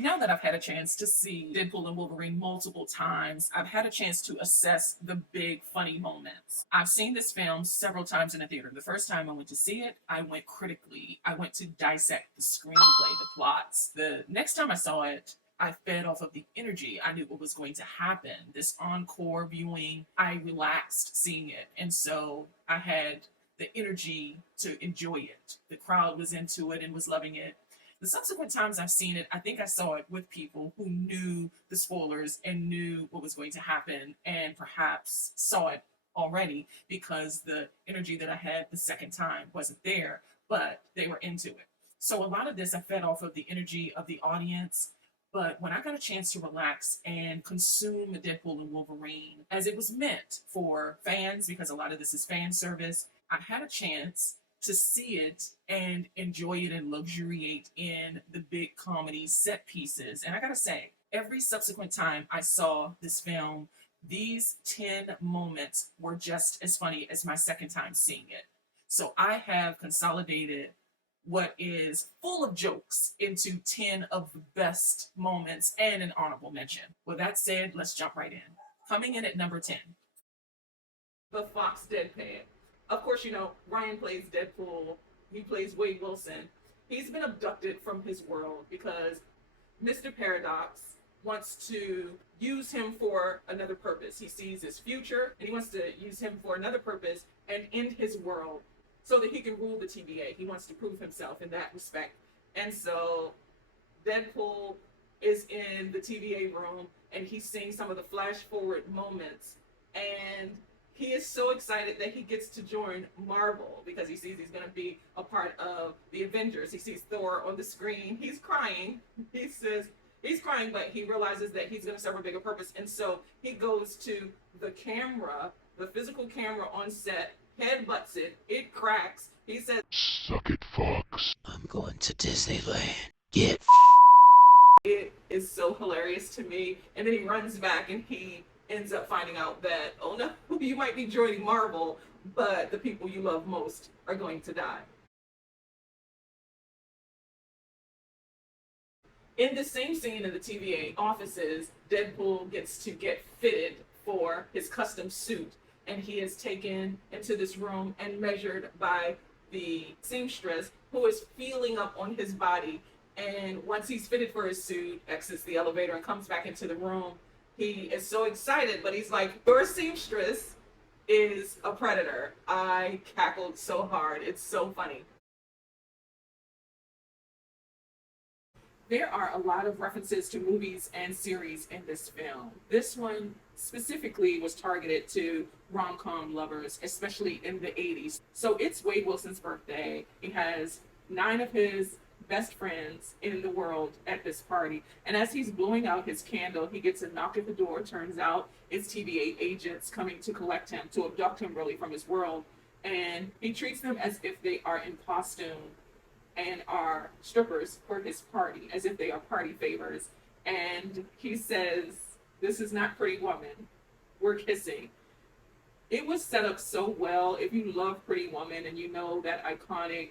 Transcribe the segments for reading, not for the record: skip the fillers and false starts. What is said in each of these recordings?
Now that I've had a chance to see Deadpool and Wolverine multiple times, I've had a chance to assess the big funny moments. I've seen this film several times in the theater. The first time I went to see it, I went critically. I went to dissect the screenplay, the plots. The next time I saw it, I fed off of the energy. I knew what was going to happen. This encore viewing, I relaxed seeing it. And so I had the energy to enjoy it. The crowd was into it and was loving it. The subsequent times I've seen it, I think I saw it with people who knew the spoilers and knew what was going to happen and perhaps saw it already because the energy that I had the second time wasn't there, but they were into it. So a lot of this I fed off of the energy of the audience. But when I got a chance to relax and consume Deadpool and Wolverine as it was meant for fans, because a lot of this is fan service, I had a chance to see it and enjoy it and luxuriate in the big comedy set pieces. And I gotta say, every subsequent time I saw this film, these 10 moments were just as funny as my second time seeing it. So I have consolidated what is full of jokes into 10 of the best moments and an honorable mention. With that said, let's jump right in. Coming in at number 10, the Fox Deadpan. Of course, Ryan plays Deadpool. He plays Wade Wilson. He's been abducted from his world because Mr. Paradox wants to use him for another purpose. He sees his future and he wants to use him for another purpose and end his world so that he can rule the TVA. He wants to prove himself in that respect. And so Deadpool is in the TVA room and he's seeing some of the flash forward moments, and he is so excited that he gets to join Marvel because he sees he's going to be a part of the Avengers. He sees Thor on the screen. He's crying. He says he's crying, but he realizes that he's going to serve a bigger purpose. And so he goes to the camera, the physical camera on set, headbutts it. It cracks. He says, "Suck it, Fox. I'm going to Disneyland. Get it is so hilarious to me. And then he runs back and he ends up finding out that, oh no, you might be joining Marvel, but the people you love most are going to die. In the same scene in the TVA offices, Deadpool gets to get fitted for his custom suit, and he is taken into this room and measured by the seamstress who is feeling up on his body. And once he's fitted for his suit, exits the elevator and comes back into the room, he is so excited, but he's like, your seamstress is a predator. I cackled so hard. It's so funny. There are a lot of references to movies and series in this film. This one specifically was targeted to rom-com lovers, especially in the 80s. So it's Wade Wilson's birthday. He has 9 of his best friends in the world at this party. And as he's blowing out his candle, he gets a knock at the door. Turns out it's TVA agents coming to collect him, to abduct him really from his world. And he treats them as if they are in costume and are strippers for his party, as if they are party favors. And he says, this is not Pretty Woman. We're kissing. It was set up so well. If you love Pretty Woman and you know that iconic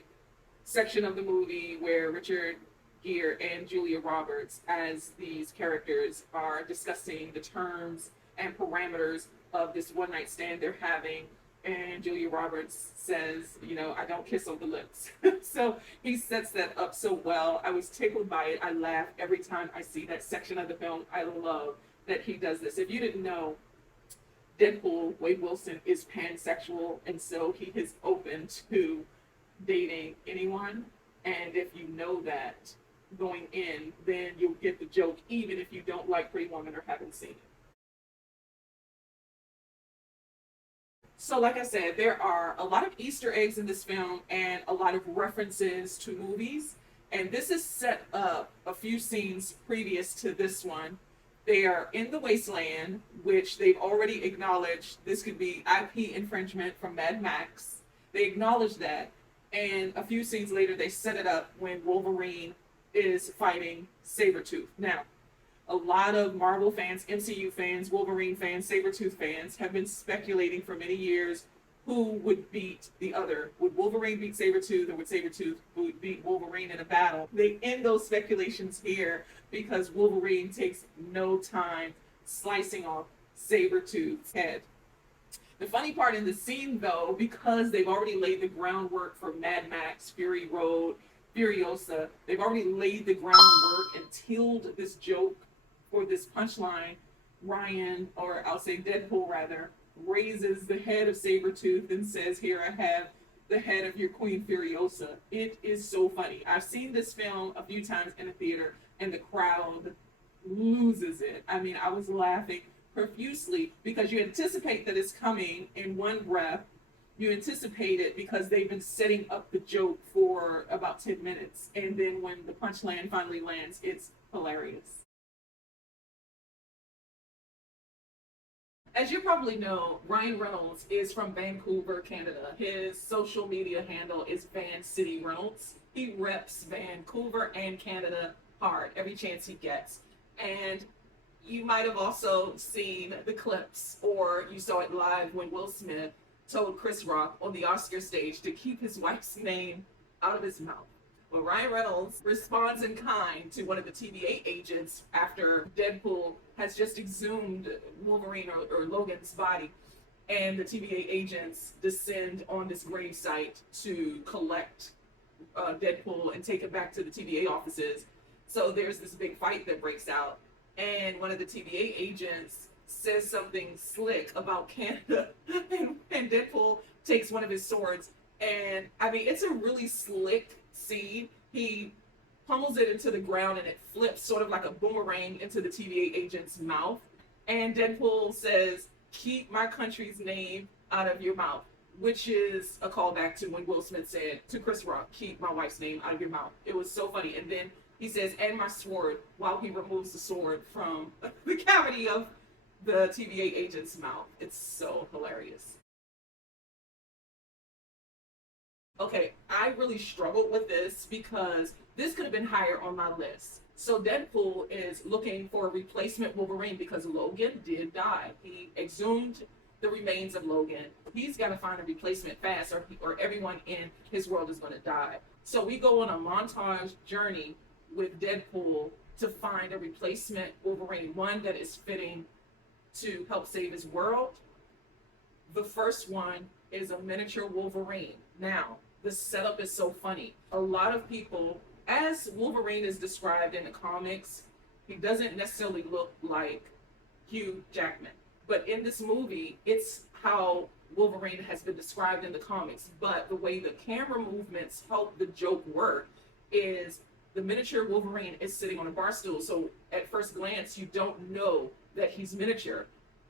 section of the movie where Richard Gere and Julia Roberts as these characters are discussing the terms and parameters of this one night stand they're having, and Julia Roberts says, I don't kiss on the lips. So he sets that up so well. I was tickled by it. I laugh every time I see that section of the film. I love that he does this. If you didn't know, Deadpool, Wade Wilson, is pansexual, and so he is open to dating anyone. And if you know that going in, then you'll get the joke even if you don't like Pretty Woman or haven't seen it. So like I said, there are a lot of Easter eggs in this film and a lot of references to movies. And this is set up a few scenes previous to this one. They are in the wasteland, which they've already acknowledged this could be IP infringement from Mad Max. They acknowledge that. And a few scenes later, they set it up when Wolverine is fighting Sabretooth. Now, a lot of Marvel fans, MCU fans, Wolverine fans, Sabretooth fans have been speculating for many years who would beat the other. Would Wolverine beat Sabretooth, or would Sabretooth beat Wolverine in a battle? They end those speculations here because Wolverine takes no time slicing off Sabretooth's head. The funny part in the scene, though, because they've already laid the groundwork for Mad Max, Fury Road, Furiosa, they've already laid the groundwork and tilled this joke for this punchline. Ryan, or I'll say Deadpool rather, raises the head of Sabretooth and says, "Here I have the head of your Queen Furiosa." It is so funny. I've seen this film a few times in a theater, and the crowd loses it. I mean, I was laughing profusely because you anticipate that it's coming in one breath. You anticipate it because they've been setting up the joke for about 10 minutes. And then when the punchline finally lands, it's hilarious. As you probably know, Ryan Reynolds is from Vancouver, Canada. His social media handle is Van City Reynolds. He reps Vancouver and Canada hard every chance he gets. And you might have also seen the clips, or you saw it live when Will Smith told Chris Rock on the Oscar stage to keep his wife's name out of his mouth. Well, Ryan Reynolds responds in kind to one of the TVA agents after Deadpool has just exhumed Wolverine or Logan's body, and the TVA agents descend on this grave site to collect Deadpool and take it back to the TVA offices. So there's this big fight that breaks out, and one of the TVA agents says something slick about Canada, and Deadpool takes one of his swords, and I mean, it's a really slick scene. He pummels it into the ground, and it flips sort of like a boomerang into the TVA agent's mouth, and Deadpool says, "Keep my country's name out of your mouth," which is a callback to when Will Smith said to Chris Rock, "Keep my wife's name out of your mouth." It was so funny. And then he says, "And my sword," while he removes the sword from the cavity of the TVA agent's mouth. It's so hilarious. Okay, I really struggled with this because this could have been higher on my list. So Deadpool is looking for a replacement Wolverine because Logan did die. He exhumed the remains of Logan. He's got to find a replacement fast, or everyone in his world is going to die. So we go on a montage journey with Deadpool to find a replacement Wolverine, one that is fitting to help save his world. The first one is a miniature Wolverine. Now, the setup is so funny. A lot of people, as Wolverine is described in the comics, he doesn't necessarily look like Hugh Jackman. But in this movie, it's how Wolverine has been described in the comics. But the way the camera movements help the joke work is the miniature Wolverine is sitting on a bar stool. So at first glance, you don't know that he's miniature.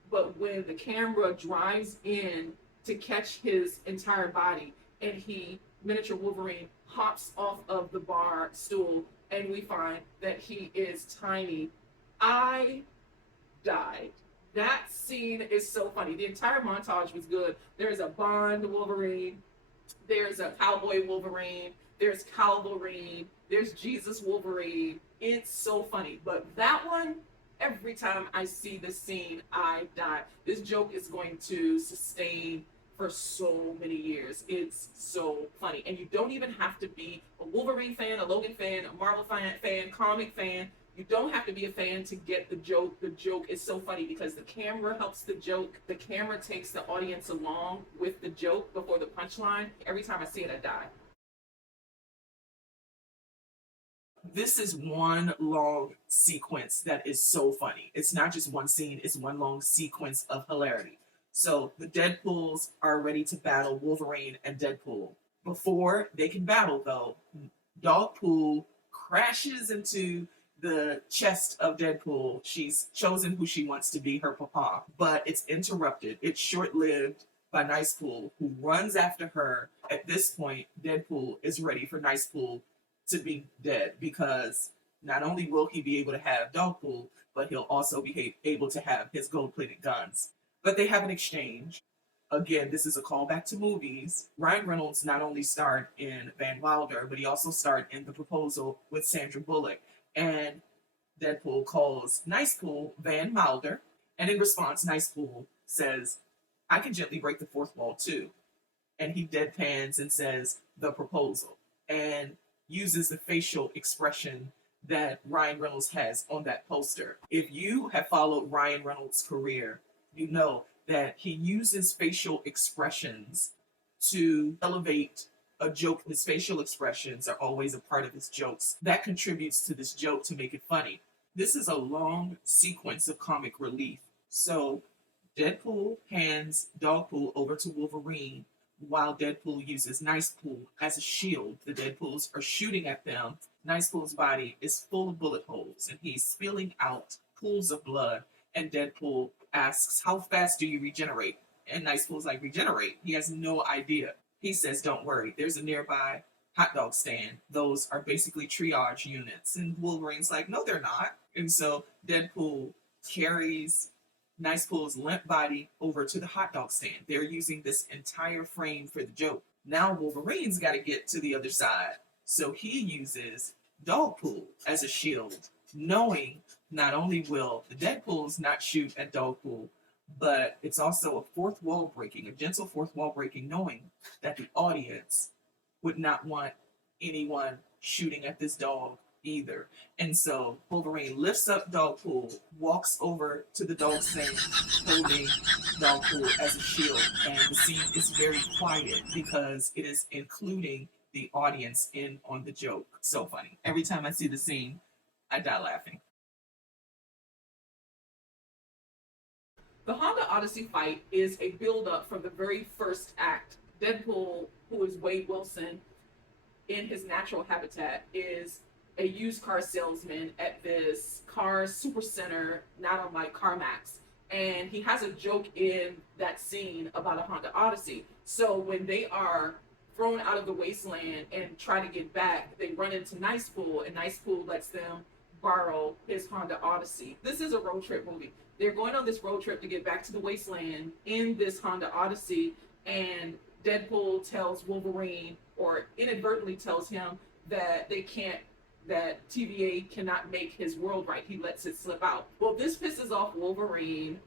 But when the camera drives in to catch his entire body, and miniature Wolverine, hops off of the bar stool, and we find that he is tiny. I died. That scene is so funny. The entire montage was good. There's a Bond Wolverine, there's a Cowboy Wolverine, there's Calverine, there's Jesus Wolverine. It's so funny. But that one, every time I see this scene, I die. This joke is going to sustain for so many years. It's so funny. And you don't even have to be a Wolverine fan, a Logan fan, a Marvel fan, comic fan. You don't have to be a fan to get the joke. The joke is so funny because the camera helps the joke. The camera takes the audience along with the joke before the punchline. Every time I see it, I die. This is one long sequence that is so funny. It's not just one scene, it's one long sequence of hilarity. So the Deadpools are ready to battle Wolverine and Deadpool. Before they can battle, though, Dogpool crashes into the chest of Deadpool. She's chosen who she wants to be her papa, but it's interrupted. It's short-lived by Nicepool, who runs after her. At this point, Deadpool is ready for Nicepool to be dead because not only will he be able to have Dogpool, but he'll also be able to have his gold-plated guns. But they have an exchange. Again, this is a callback to movies. Ryan Reynolds not only starred in Van Wilder, but he also starred in The Proposal with Sandra Bullock. And Deadpool calls Nicepool Van Wilder. And in response, Nicepool says, "I can gently break the fourth wall too." and he deadpans and says the proposal and uses the facial expression that Ryan Reynolds has on that poster. If you have followed Ryan Reynolds' career, you know that he uses facial expressions to elevate a joke. His facial expressions are always a part of his jokes. That contributes to this joke to make it funny. This is a long sequence of comic relief. So Deadpool hands Dogpool over to Wolverine while Deadpool uses Nicepool as a shield. The Deadpools are shooting at them. Nicepool's body is full of bullet holes and he's spilling out pools of blood. And Deadpool asks, "How fast do you regenerate?" And Nicepool's like, "Regenerate?" He has no idea. He says, "Don't worry, there's a nearby hot dog stand. Those are basically triage units." And Wolverine's like, "No, they're not." And so Deadpool carries Nicepool's limp body over to the hot dog stand. They're using this entire frame for the joke. Now Wolverine's got to get to the other side. So he uses Dogpool as a shield, knowing not only will the Deadpools not shoot at Dogpool, but it's also a fourth wall breaking, a gentle fourth wall breaking, knowing that the audience would not want anyone shooting at this dog either. And so Wolverine lifts up Dogpool, walks over to the dog stand, holding Dogpool as a shield. And the scene is very quiet because it is including the audience in on the joke. So funny. Every time I see the scene, I die laughing. The Honda Odyssey fight is a build-up from the very first act. Deadpool, who is Wade Wilson in his natural habitat, is a used car salesman at this car super center, not unlike CarMax. And he has a joke in that scene about a Honda Odyssey. So when they are thrown out of the wasteland and try to get back, they run into Nicepool, and Nicepool lets them borrow his Honda Odyssey. This is a road trip movie. They're going on this road trip to get back to the wasteland in this Honda Odyssey, and Deadpool tells Wolverine, or inadvertently tells him, that TVA cannot make his world right. He lets it slip out. Well, this pisses off Wolverine.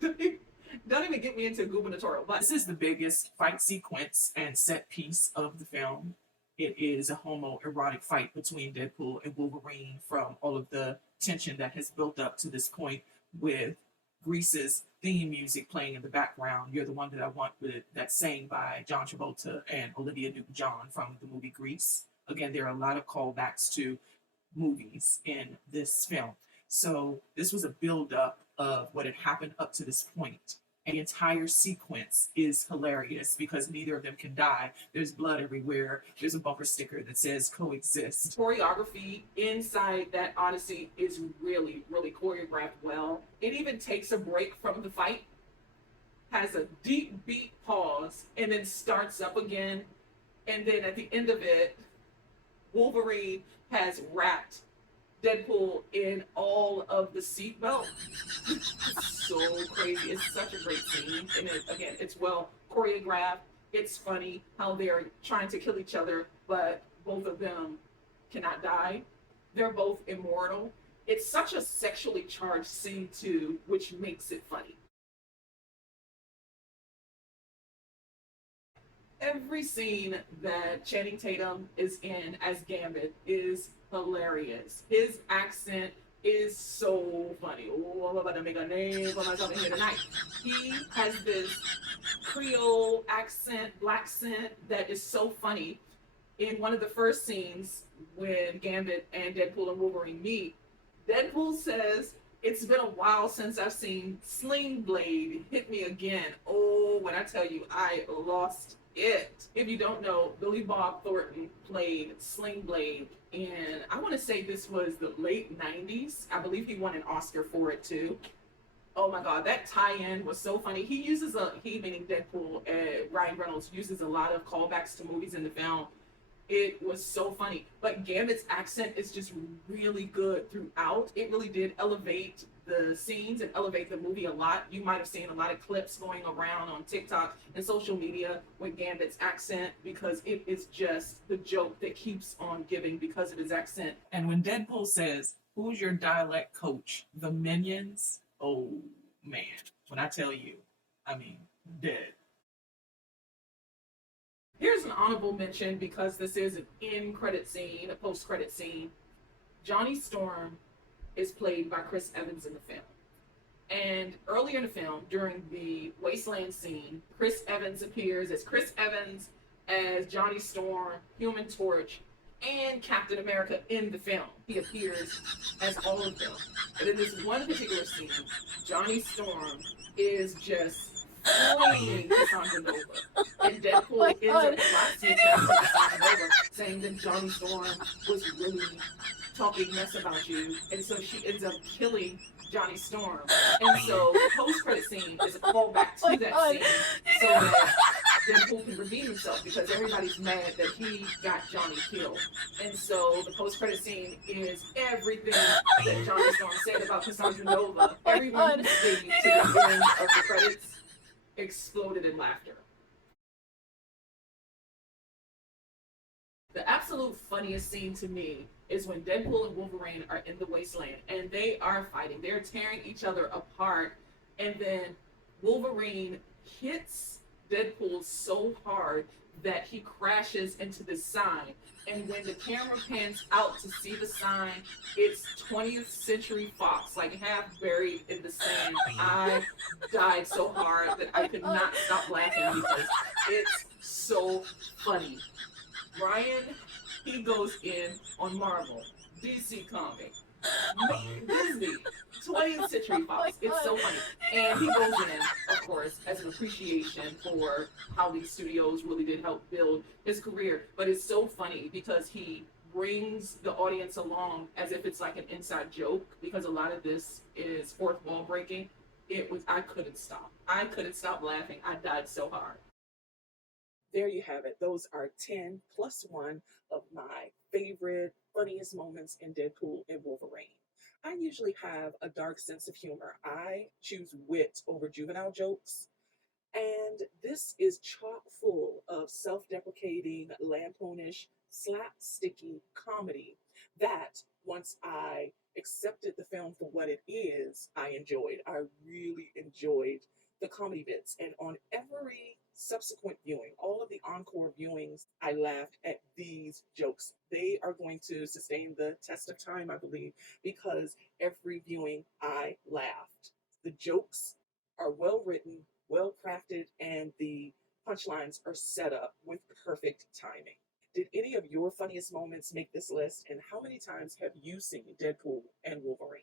Don't even get me into gubernatorial, but this is the biggest fight sequence and set piece of the film. It is a homoerotic fight between Deadpool and Wolverine from all of the tension that has built up to this point, with Grease's theme music playing in the background. You're the One That I Want, with that's sang by John Travolta and Olivia Newton-John from the movie Grease. Again, there are a lot of callbacks to movies in this film. So this was a build-up of what had happened up to this point. And the entire sequence is hilarious because neither of them can die. There's blood everywhere. There's a bumper sticker that says coexist. Choreography inside that Odyssey is really, really choreographed well. It even takes a break from the fight, has a deep beat pause, and then starts up again. And then at the end of it, Wolverine has wrapped Deadpool in all of the seatbelt. It's so crazy. It's such a great scene. And again, it's well choreographed. It's funny how they're trying to kill each other, but both of them cannot die. They're both immortal. It's such a sexually charged scene too, which makes it funny. Every scene that Channing Tatum is in as Gambit is hilarious. His accent is so funny. Oh, I'm about to make a name for myself in here tonight. He has this Creole accent, black accent that is so funny. In one of the first scenes when Gambit and Deadpool and Wolverine meet, Deadpool says, "It's been a while since I've seen Sling Blade hit me again." Oh, when I tell you, I lost it. If you don't know, Billy Bob Thornton played Sling Blade, and I want to say this was the late 90s. I believe he won an Oscar for it too. Oh my god, that tie-in was so funny. He meaning Deadpool, Ryan Reynolds uses a lot of callbacks to movies in the film. It was so funny. But Gambit's accent is just really good throughout. It really did elevate the scenes and elevate the movie a lot. You might have seen a lot of clips going around on TikTok and social media with Gambit's accent, because it is just the joke that keeps on giving because of his accent. And when Deadpool says, "Who's your dialect coach?" The Minions, oh man, when I tell you, I mean, dead. Here's an honorable mention because this is an end credit scene, a post credit scene. Johnny Storm is played by Chris Evans in the film. And earlier in the film, during the wasteland scene, Chris Evans appears as Chris Evans, as Johnny Storm, Human Torch, and Captain America in the film. He appears as all of them. But in this one particular scene, Johnny Storm is just flaming Cassandra Nova. And Deadpool ends up blasting Cassandra Nova, saying that Johnny Storm was really talking mess about you. And so she ends up killing Johnny Storm. And so the post-credit scene is a callback to that scene so that Deadpool can redeem himself because everybody's mad that he got Johnny killed. And so the post-credit scene is everything that Johnny Storm said about Cassandra Nova. Everyone who stayed to the end of the credits exploded in laughter. The absolute funniest scene to me is when Deadpool and Wolverine are in the wasteland and they are fighting. They're tearing each other apart, and then Wolverine hits Deadpool so hard that he crashes into the sign. And when the camera pans out to see the sign, it's 20th Century Fox, like half buried in the sand. I died so hard that I could not stop laughing because it's so funny. Ryan, he goes in on Marvel, DC Comics, Disney, 20th Century Fox. It's so funny. And he goes in, of course, as an appreciation for how these studios really did help build his career. But it's so funny because he brings the audience along as if it's like an inside joke, because a lot of this is fourth wall breaking. I couldn't stop. I couldn't stop laughing. I died so hard. There you have it. Those are 10 plus 1 of my favorite, funniest moments in Deadpool and Wolverine. I usually have a dark sense of humor. I choose wit over juvenile jokes. And this is chock full of self deprecating, lampoonish, slapsticky comedy that, once I accepted the film for what it is, I enjoyed. I really enjoyed the comedy bits. And on every subsequent viewing, all of the encore viewings, I laughed at these jokes. They are going to sustain the test of time, I believe, because every viewing I laughed. The jokes are well written, well crafted, and the punchlines are set up with perfect timing. Did any of your funniest moments make this list, and how many times have you seen Deadpool and Wolverine?